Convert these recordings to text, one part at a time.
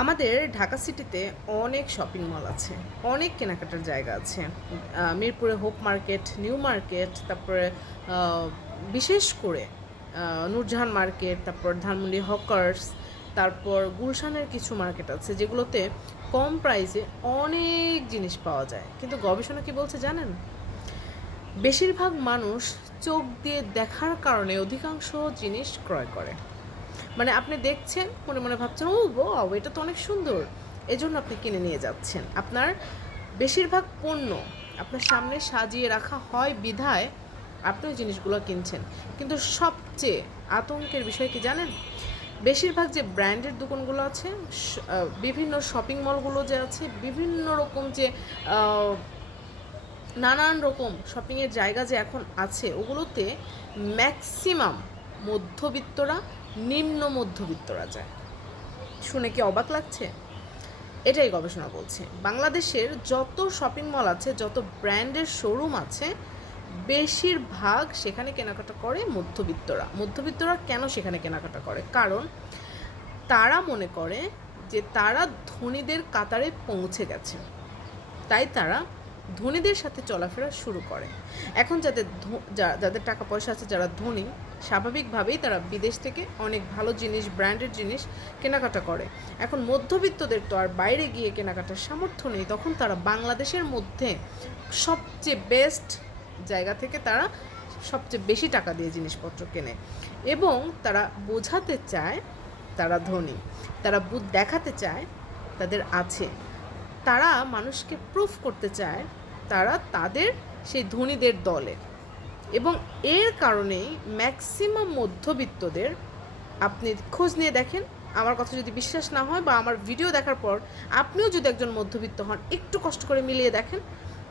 আমাদের ঢাকা সিটিতে অনেক শপিং মল আছে, অনেক কেনাকাটার জায়গা আছে। মিরপুরে হোপ মার্কেট, নিউ মার্কেট, তারপরে বিশেষ করে নূরজাহান মার্কেট, তারপর ধানমন্ডি হকার্স, তারপর গুলশানের কিছু মার্কেট আছে যেগুলোতে কম প্রাইসে অনেক জিনিস পাওয়া যায়। কিন্তু গবেষণা কি বলছে জানেন? বেশিরভাগ মানুষ চোখ দিয়ে দেখার কারণে অধিকাংশ জিনিস ক্রয় করে। মানে আপনি দেখছেন, মনে মনে ভাবছেন, ও বাও এটা তো অনেক সুন্দর। এজন্য আপনি কিনে নিয়ে যাচ্ছেন। আপনার বেশিরভাগ পণ্য আপনার সামনে সাজিয়ে রাখা হয় বিধায় আপনি ওই জিনিসগুলো কিনছেন। কিন্তু সবচেয়ে আতঙ্কের বিষয় কি জানেন? বেশিরভাগ যে ব্র্যান্ডের দোকানগুলো আছে বিভিন্ন শপিং মলগুলো যে আছে, বিভিন্ন রকম যে নানান রকম শপিংয়ের জায়গা যে এখন আছে, ওগুলোতে ম্যাক্সিমাম মধ্যবিত্তরা নিম্ন মধ্যবিত্তরা যায় শুনে কি অবাক লাগছে? এটাই গবেষণা বলছে। বাংলাদেশের যত শপিং মল আছে, যত ব্র্যান্ডের শোরুম আছে, বেশিরভাগ সেখানে কেনাকাটা করে মধ্যবিত্তরা। মধ্যবিত্তরা কেন সেখানে কেনাকাটা করে? কারণ তারা মনে করে যে তারা ধনীদের কাতারে পৌঁছে গেছে। তাই তারা ধনীদের সাথে চলাফেরা শুরু করে। এখন যাদের যাদের টাকা পয়সা আছে যারা ধনী, স্বাভাবিকভাবেই তারা বিদেশ থেকে অনেক ভালো জিনিস ব্র্যান্ডেড জিনিস কেনাকাটা করে। এখন মধ্যবিত্তদের তো আর বাইরে গিয়ে কেনাকাটার সামর্থ্য নেই। তখন তারা বাংলাদেশের মধ্যে সবচেয়ে বেস্ট জায়গা থেকে তারা সবচেয়ে বেশি টাকা দিয়ে জিনিসপত্র কেনে। এবং তারা বোঝাতে চায় তারা ধনী। তারা বুধ দেখাতে চায় তাদের আছে। তারা মানুষকে প্রুফ করতে চায় তারা তাদের সেই ধনীদের দলে। এবং এর কারণেই ম্যাক্সিমাম মধ্যবিত্তদের আপনি খোঁজ নিয়ে দেখেন। আমার কথা যদি বিশ্বাস না হয় বা আমার ভিডিও দেখার পর আপনিও যদি একজন মধ্যবিত্ত হন, একটু কষ্ট করে মিলিয়ে দেখেন,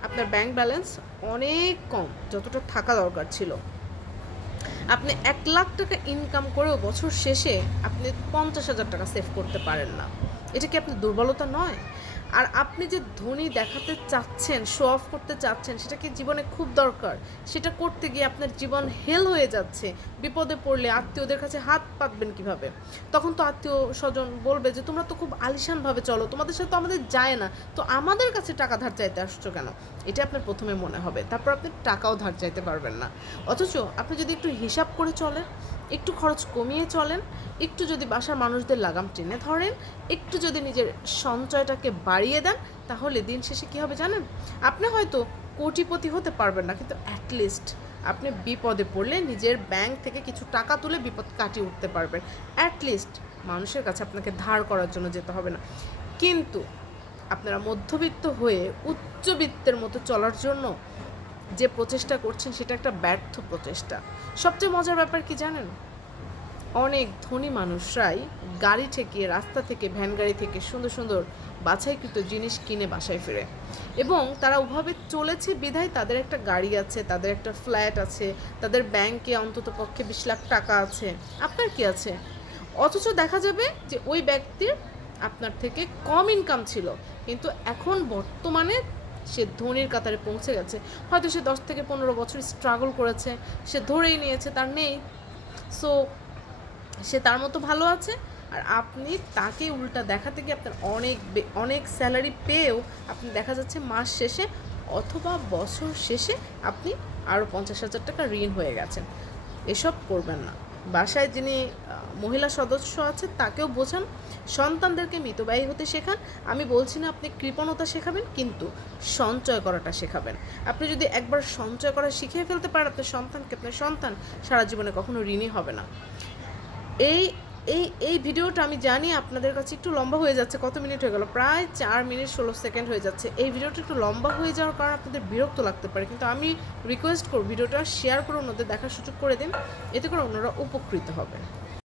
আপনার ব্যাংক ব্যালেন্স অনেক কম, যতটা থাকা দরকার ছিল। আপনি এক লাখ টাকা ইনকাম করেও বছর শেষে আপনি পঞ্চাশ হাজার টাকা সেভ করতে পারেন না। এটা কি আপনার দুর্বলতা নয়? আর আপনি যে ধনী দেখাতে চাচ্ছেন শো অফ করতে চাচ্ছেন, সেটা কি জীবনে খুব দরকার? সেটা করতে গিয়ে আপনার জীবন হেল হয়ে যাচ্ছে। বিপদে পড়লে আত্মীয়দের কাছে হাত পাতবেন কীভাবে? তখন তো আত্মীয় স্বজন বলবে যে, তোমরা তো খুব আলিশানভাবে চলো, তোমাদের সাথে তো আমাদের যায় না। তো আমাদের কাছে টাকা ধার চাইতে আসছো কেন? এটা আপনার প্রথমে মনে হবে। তারপর আপনি টাকাও ধার চাইতে পারবেন না। অথচ আপনি যদি একটু হিসাব করে চলেন একটু খরচ কমিয়ে চলেন, একটু যদি বাসার মানুষদের লাগাম টেনে ধরেন, একটু যদি নিজের সঞ্চয়টাকে বাড়িয়ে দেন, তাহলে দিন শেষে কী হবে জানেন? আপনি হয়তো কোটিপতি হতে পারবেন না, কিন্তু অ্যাটলিস্ট আপনি বিপদে পড়লে নিজের ব্যাংক থেকে কিছু টাকা তুলে বিপদ কাটিয়ে উঠতে পারবেন। অ্যাটলিস্ট মানুষের কাছে আপনাকে ধার করার জন্য যেতে হবে না। কিন্তু আপনারা মধ্যবিত্ত হয়ে উচ্চবিত্তের মতো চলার জন্য যে প্রচেষ্টা করছেন সেটা একটা ব্যর্থ প্রচেষ্টা। সবচেয়ে মজার ব্যাপার কি জানেন? অনেক ধনী মানুষরাই গাড়ি ঠেকিয়ে রাস্তা থেকে, ভ্যান গাড়ি থেকে সুন্দর সুন্দর বাছাইকৃত জিনিস কিনে বাসায় ফেরে এবং তারা ওভাবে চলেছে, বিধায় তাদের একটা গাড়ি আছে, তাদের একটা ফ্ল্যাট আছে, তাদের ব্যাংকে অন্তত পক্ষে বিশ লাখ টাকা আছে। আপনার কি আছে? অথচ দেখা যাবে যে ওই ব্যক্তির আপনার থেকে কম ইনকাম ছিল। কিন্তু এখন বর্তমানে সে ধনির কাতারে পৌঁছে গেছে। হয়তো সে দশ থেকে পনেরো বছর স্ট্রাগল করেছে, সে ধরেই নিয়েছে, তার নেই। সো সে তার মতো ভালো আছে। আর আপনি তাকে উল্টা দেখাতে গিয়ে আপনার অনেক অনেক স্যালারি পেয়েও আপনি দেখা যাচ্ছে মাস শেষে অথবা বছর শেষে আপনি আরও পঞ্চাশ হাজার টাকা ঋণ হয়ে গেছেন। এসব করবেন না। বাসায় যিনি মহিলা সদস্য আছে, তাকেও বোঝান। সন্তানদেরকে মিতব্যয়ী হতে শেখান। আমি বলছি না আপনি কৃপণতা শেখাবেন, কিন্তু সঞ্চয় করাটা শেখাবেন। আপনি যদি একবার সঞ্চয় করা শিখিয়ে ফেলতে পারেন, আপনার সন্তানকে, আপনার সন্তান সারা জীবনে কখনো ঋণী হবে না। এই এই এই ভিডিওটা আমি জানি আপনাদের কাছে একটু লম্বা হয়ে যাচ্ছে, কত মিনিট হয়ে গেল? প্রায় চার মিনিট ষোলো সেকেন্ড হয়ে যাচ্ছে। এই ভিডিওটা একটু লম্বা হয়ে যাওয়ার কারণে আপনাদের বিরক্ত লাগতে পারে, কিন্তু আমি রিকোয়েস্ট করব, ভিডিওটা শেয়ার করে অন্যদের দেখার সুযোগ করে দিন, এতে করে অন্যরা উপকৃত হবে।